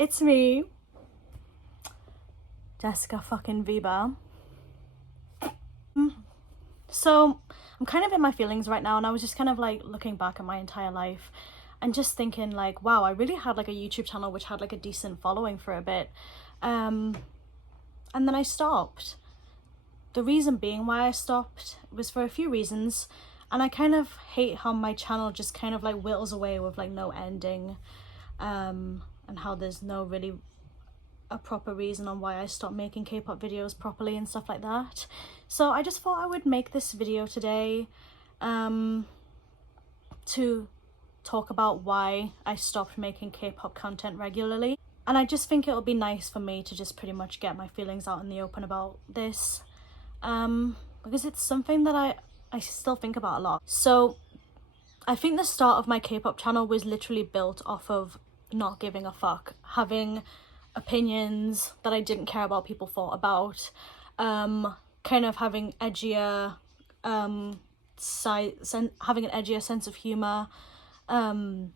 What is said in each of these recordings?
It's me, Jessica fucking Bieber. So I'm kind of in my feelings right now, and I was just kind of like looking back at my entire life and just thinking like, wow, I really had like a YouTube channel which had like a decent following for a bit, and then I stopped. The reason being why I stopped was for a few reasons, and I kind of hate how my channel just kind of like whittles away with like no ending, and how there's no really a proper reason on why I stopped making K-pop videos properly and stuff like that. So I just thought I would make this video today to talk about why I stopped making K-pop content regularly. And I just think it'll be nice for me to just pretty much get my feelings out in the open about this, because it's something that I still think about a lot. So I think the start of my K-pop channel was literally built off of not giving a fuck, having opinions that I didn't care about people thought about, kind of having edgier having an edgier sense of humor, and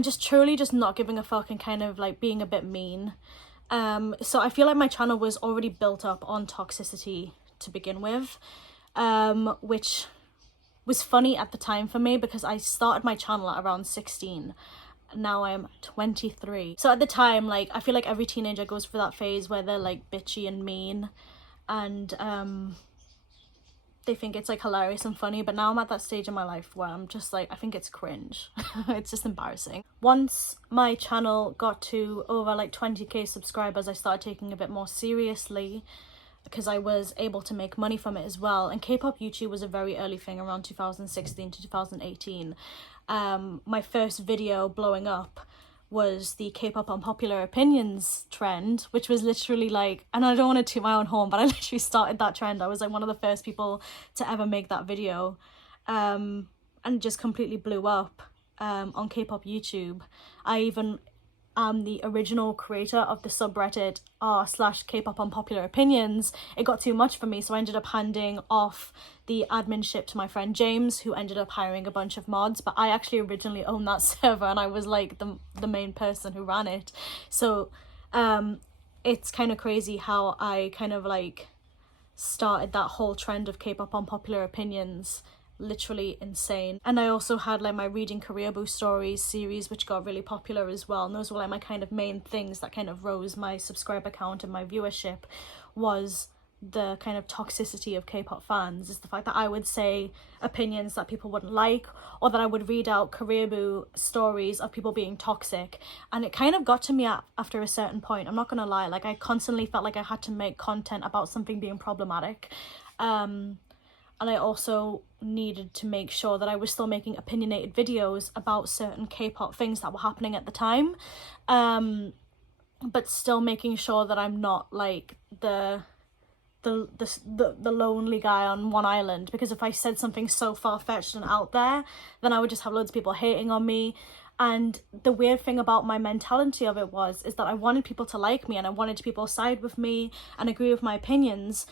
just truly just not giving a fuck and kind of like being a bit mean. So I feel like my channel was already built up on toxicity to begin with, which was funny at the time for me because I started my channel at around 16. Now I'm 23. So at the time, like, I feel like every teenager goes through that phase where they're like bitchy and mean, and they think it's like hilarious and funny. But now I'm at that stage in my life where I'm just like, I think it's cringe. It's just embarrassing. Once my channel got to over like 20k subscribers, I started taking it a bit more seriously because I was able to make money from it as well. And K-pop YouTube was a very early thing, around 2016 to 2018. My first video blowing up was the K-pop unpopular opinions trend, which was literally like, and I don't want to toot my own horn, but I literally started that trend. I was like one of the first people to ever make that video, and it just completely blew up on K-pop YouTube. I even am the original creator of the subreddit r/K-pop unpopular opinions. It got too much for me, so I ended up handing off the adminship to my friend James, who ended up hiring a bunch of mods. But I actually originally owned that server, and I was like the main person who ran it. So it's kind of crazy how I kind of like started that whole trend of K-pop unpopular opinions. Literally insane. And I also had like my Reading Career Boost Stories series, which got really popular as well, and those were like my kind of main things that kind of rose my subscriber count and my viewership. Was the kind of toxicity of K-pop fans, is the fact that I would say opinions that people wouldn't like, or that I would read out career boo stories of people being toxic. And it kind of got to me after a certain point, I'm not gonna lie, like I constantly felt like I had to make content about something being problematic, and I also needed to make sure that I was still making opinionated videos about certain K-pop things that were happening at the time, but still making sure that I'm not like the lonely guy on one island, because if I said something so far-fetched and out there, then I would just have loads of people hating on me. And the weird thing about my mentality of it is that I wanted people to like me, and I wanted people to side with me and agree with my opinions,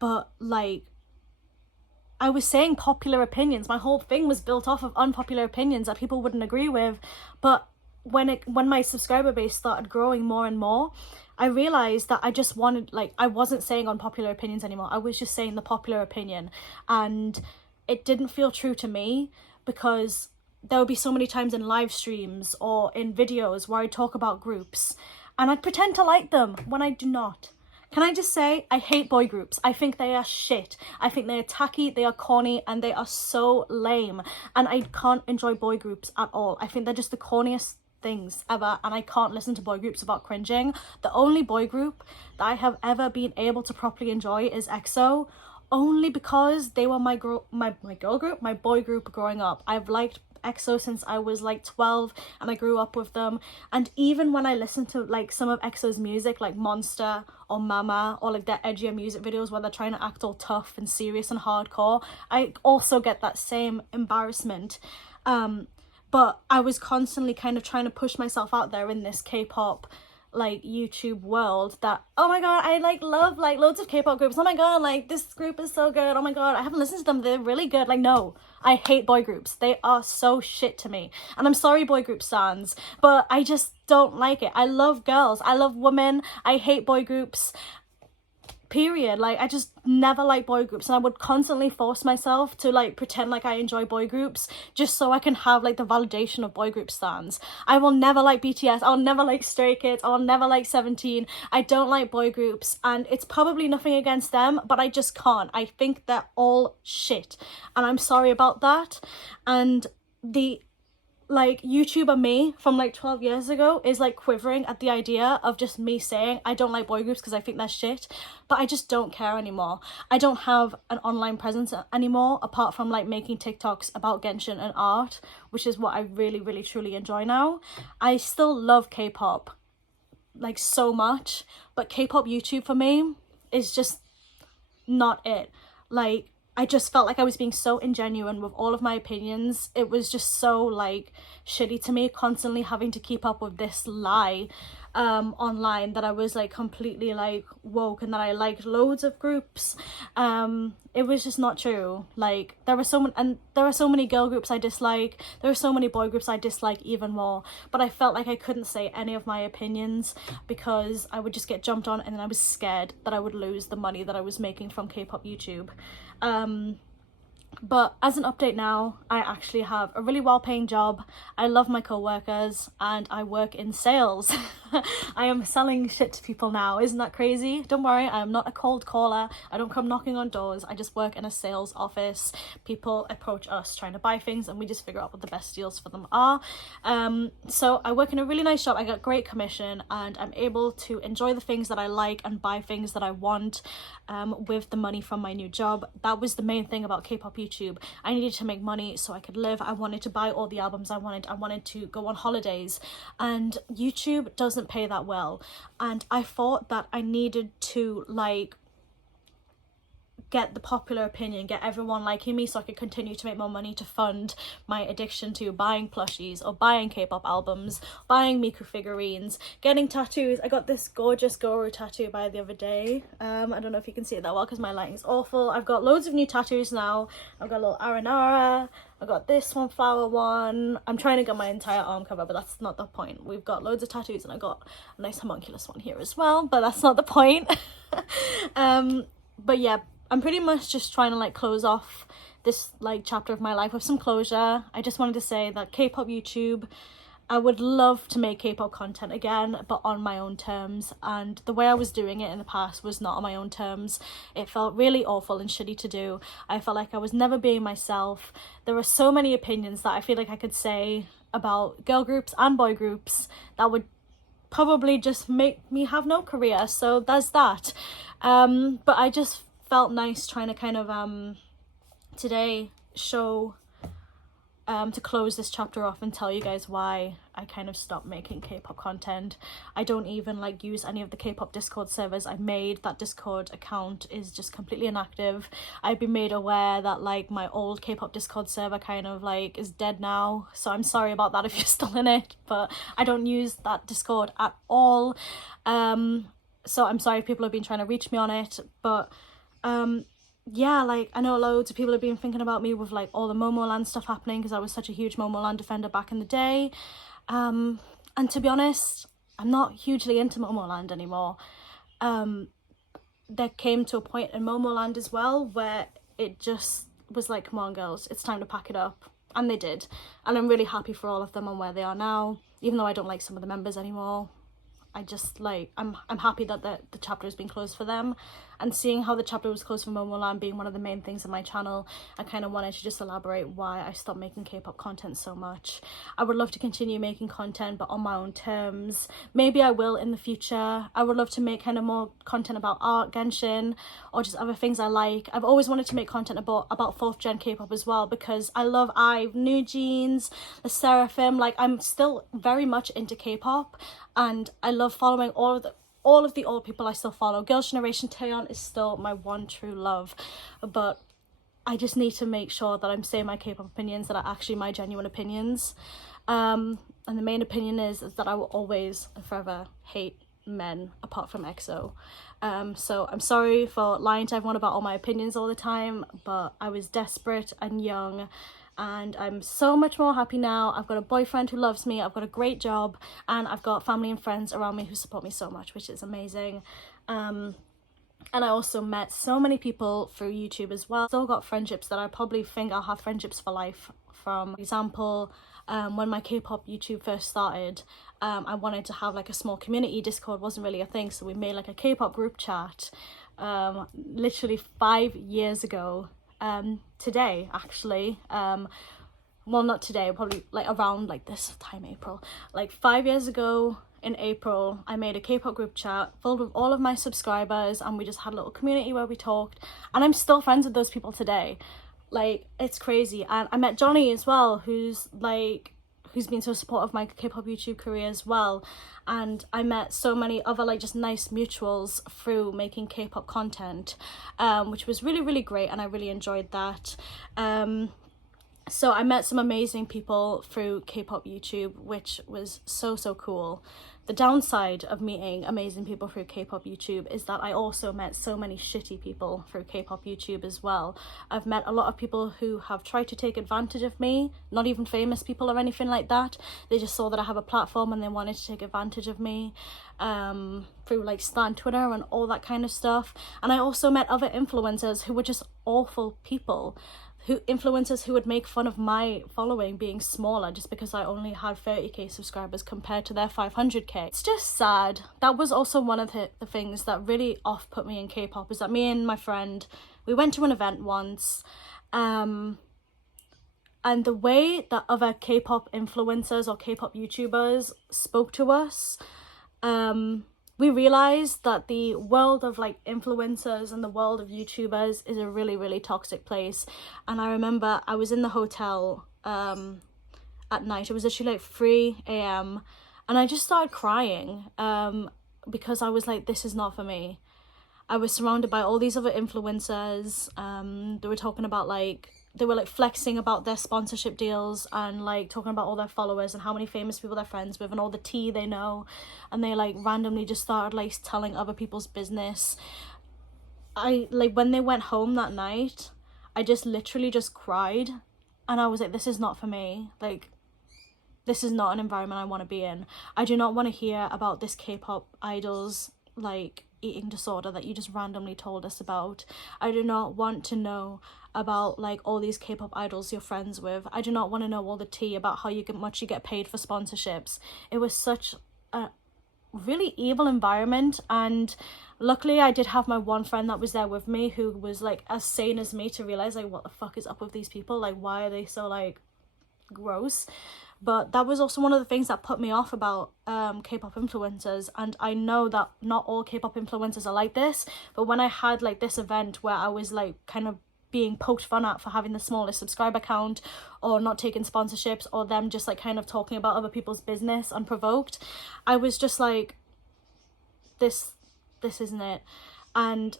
but like I was saying popular opinions. My whole thing was built off of unpopular opinions that people wouldn't agree with. But when my subscriber base started growing more and more, I realized that I just wanted, like, I wasn't saying unpopular opinions anymore. I was just saying the popular opinion, and it didn't feel true to me, because there would be so many times in live streams or in videos where I talk about groups and I'd pretend to like them when I do not. Can I just say, I hate boy groups. I think they are shit. I think they are tacky, they are corny, and they are so lame. And I can't enjoy boy groups at all. I think they're just the corniest things ever, and I can't listen to boy groups without cringing. The only boy group that I have ever been able to properly enjoy is EXO, only because they were my girl group, my boy group growing up. I've liked EXO since I was like 12, and I grew up with them. And even when I listen to like some of EXO's music, like Monster or Mama, or like their edgier music videos where they're trying to act all tough and serious and hardcore, I also get that same embarrassment. But I was constantly kind of trying to push myself out there in this K-pop like YouTube world that, oh my god, I like love like loads of K-pop groups, oh my god, like this group is so good, oh my god, I haven't listened to them, they're really good. Like, no, I hate boy groups, they are so shit to me, and I'm sorry boy group stans, but I just don't like it. I love girls, I love women, I hate boy groups, period. Like, I just never like boy groups, and I would constantly force myself to like pretend like I enjoy boy groups just so I can have like the validation of boy group stans. I will never like BTS, I'll never like Stray Kids, I'll never like 17. I don't like boy groups, and it's probably nothing against them, but I just can't. I think they're all shit, and I'm sorry about that. And the like YouTuber me from like 12 years ago is like quivering at the idea of just me saying I don't like boy groups because I think they're shit, but I just don't care anymore. I don't have an online presence anymore apart from like making TikToks about Genshin and art, which is what I really, really, truly enjoy now. I still love K-pop like so much, but K-pop YouTube for me is just not it. Like, I just felt like I was being so ingenuine with all of my opinions. It was just so like shitty to me constantly having to keep up with this lie online that I was like completely like woke and that I liked loads of groups. It was just not true. Like, there are so many girl groups I dislike, there are so many boy groups I dislike even more, but I felt like I couldn't say any of my opinions because I would just get jumped on, and then I was scared that I would lose the money that I was making from K-pop YouTube. But as an update now, I actually have a really well-paying job. I love my co-workers, and I work in sales. I am selling shit to people now. Isn't that crazy? Don't worry, I am not a cold caller. I don't come knocking on doors. I just work in a sales office. People approach us trying to buy things, and we just figure out what the best deals for them are. So I work in a really nice job. I get great commission, and I'm able to enjoy the things that I like and buy things that I want with the money from my new job. That was the main thing about K-pop YouTube. I needed to make money so I could live. I wanted to buy all the albums I wanted. I wanted to go on holidays, and YouTube doesn't pay that well, and I thought that I needed to like get the popular opinion, get everyone liking me so I could continue to make more money to fund my addiction to buying plushies or buying K-pop albums, buying Miku figurines, getting tattoos. I got this gorgeous Guru tattoo by the other day. I don't know if you can see it that well because my lighting's awful. I've got loads of new tattoos now. I've got a little aranara, I got this one, flower one. I'm trying to get my entire arm covered, but that's not the point. We've got loads of tattoos, and I got a nice homunculus one here as well, but that's not the point. But yeah, I'm pretty much just trying to like close off this like chapter of my life with some closure. I just wanted to say that K-pop YouTube, I would love to make K-pop content again, but on my own terms, and the way I was doing it in the past was not on my own terms. It felt really awful and shitty to do. I felt like I was never being myself. There were so many opinions that I feel like I could say about girl groups and boy groups that would probably just make me have no career, so there's that. But I just felt nice trying to kind of today show to close this chapter off and tell you guys why I kind of stopped making K-pop content. I don't even like use any of the K-pop Discord servers I made. That Discord account is just completely inactive. I've been made aware that like my old K-pop Discord server kind of like is dead now, so I'm sorry about that if you're still in it, but I don't use that Discord at all. So I'm sorry if people have been trying to reach me on it, but yeah, like I know loads of people have been thinking about me with like all the Momoland stuff happening because I was such a huge Momoland defender back in the day, and to be honest, I'm not hugely into Momoland anymore. There came to a point in Momoland as well where it just was like, come on girls, it's time to pack it up, and they did, and I'm really happy for all of them and where they are now, even though I don't like some of the members anymore. I just like, I'm happy that the chapter has been closed for them, and seeing how the chapter was closed for Momoland being one of the main things on my channel, I kind of wanted to just elaborate why I stopped making K-pop content so much. I would love to continue making content, but on my own terms. Maybe I will in the future. I would love to make kind of more content about art, Genshin, or just other things I like. I've always wanted to make content about 4th gen K-pop as well, because I love IVE, New Jeans, the Seraphim. Like, I'm still very much into K-pop, and I love following all of the old people I still follow. Girls' Generation Taeyeon is still my one true love, but I just need to make sure that I'm saying my K-pop opinions that are actually my genuine opinions. And the main opinion is that I will always and forever hate men apart from EXO. So I'm sorry for lying to everyone about all my opinions all the time, but I was desperate and young, and I'm so much more happy now. I've got a boyfriend who loves me, I've got a great job, and I've got family and friends around me who support me so much, which is amazing. And I also met so many people through YouTube as well. Still got friendships that I probably think I'll have friendships for life from. For example, when my K-pop YouTube first started, I wanted to have like a small community. Discord wasn't really a thing, so we made like a K-pop group chat literally 5 years ago. Today actually, well, not today, probably like around like this time, April, like 5 years ago in April, I made a K-pop group chat filled with all of my subscribers, and we just had a little community where we talked, and I'm still friends with those people today. Like, it's crazy. And I met Johnny as well, who's been so supportive of my K-pop YouTube career as well. And I met so many other like just nice mutuals through making K-pop content, which was really, really great, and I really enjoyed that. So I met some amazing people through K-pop YouTube, which was so, so cool. The downside of meeting amazing people through K-pop YouTube is that I also met so many shitty people through K-pop YouTube as well. I've met a lot of people who have tried to take advantage of me, not even famous people or anything like that. They just saw that I have a platform and they wanted to take advantage of me through like Stan Twitter and all that kind of stuff. And I also met other influencers who were just awful people. Influencers who would make fun of my following being smaller just because I only had 30k subscribers compared to their 500k. It's just sad. That was also one of the things that really off-put me in K-pop, is that me and my friend, we went to an event once, and the way that other K-pop influencers or K-pop YouTubers spoke to us, we realized that the world of like influencers and the world of YouTubers is a really, really toxic place. And I remember I was in the hotel at night. It was actually like 3 a.m. and I just started crying because I was like, this is not for me. I was surrounded by all these other influencers. They were talking about like, they were like flexing about their sponsorship deals and like talking about all their followers and how many famous people they're friends with and all the tea they know, and they like randomly just started like telling other people's business. I like, when they went home that night, I just literally just cried, and I was like, this is not for me. Like, this is not an environment I want to be in. I do not want to hear about this K-pop idol's like eating disorder that you just randomly told us about. I do not want to know about like all these K-pop idols you're friends with. I do not want to know all the tea about how much you get paid for sponsorships. It was such a really evil environment, and luckily I did have my one friend that was there with me who was like as sane as me to realize like, what the fuck is up with these people? Like, why are they so like gross? But that was also one of the things that put me off about K-pop influencers. And I know that not all K-pop influencers are like this, but when I had like this event where I was like kind of being poked fun at for having the smallest subscriber count, or not taking sponsorships, or them just like kind of talking about other people's business unprovoked, I was just like, this isn't it. And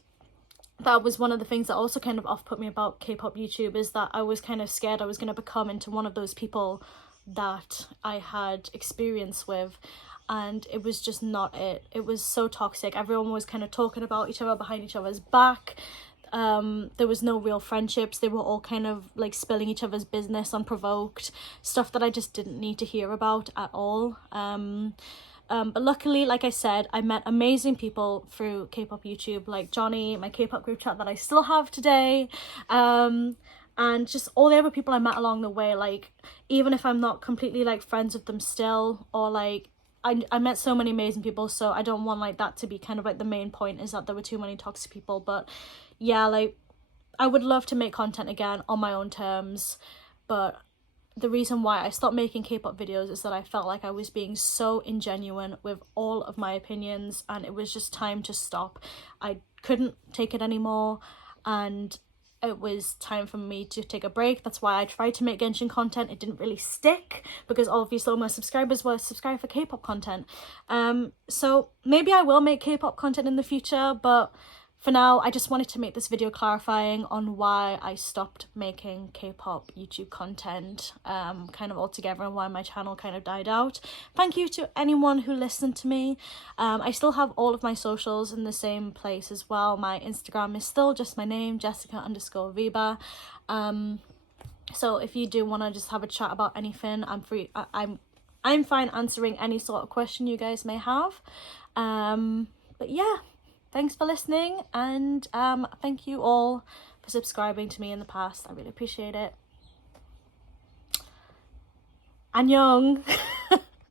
that was one of the things that also kind of off-put me about K-pop YouTube, is that I was kind of scared I was going to become into one of those people that I had experience with, and it was just not it. It was so toxic. Everyone was kind of talking about each other behind each other's back. There was no real friendships. They were all kind of like spilling each other's business unprovoked, stuff that I just didn't need to hear about at all. But luckily, like I said, I met amazing people through K-pop YouTube, like Johnny, my K-pop group chat that I still have today, and just all the other people I met along the way. Like, even if I'm not completely like friends with them still, or like I met so many amazing people, so I don't want like that to be kind of like the main point, is that there were too many toxic people. But yeah, like, I would love to make content again on my own terms, but the reason why I stopped making K-pop videos is that I felt like I was being so ingenuine with all of my opinions, and it was just time to stop. I couldn't take it anymore, and it was time for me to take a break. That's why I tried to make Genshin content. It didn't really stick because obviously all my subscribers were subscribed for K-pop content. So maybe I will make K-pop content in the future, but for now, I just wanted to make this video clarifying on why I stopped making K-pop YouTube content kind of altogether, and why my channel kind of died out. Thank you to anyone who listened to me. I still have all of my socials in the same place as well. My Instagram is still just my name, Jessica_Viba. So if you do want to just have a chat about anything, I'm free. I'm fine answering any sort of question you guys may have. But yeah, thanks for listening, and thank you all for subscribing to me in the past. I really appreciate it. Annyeong.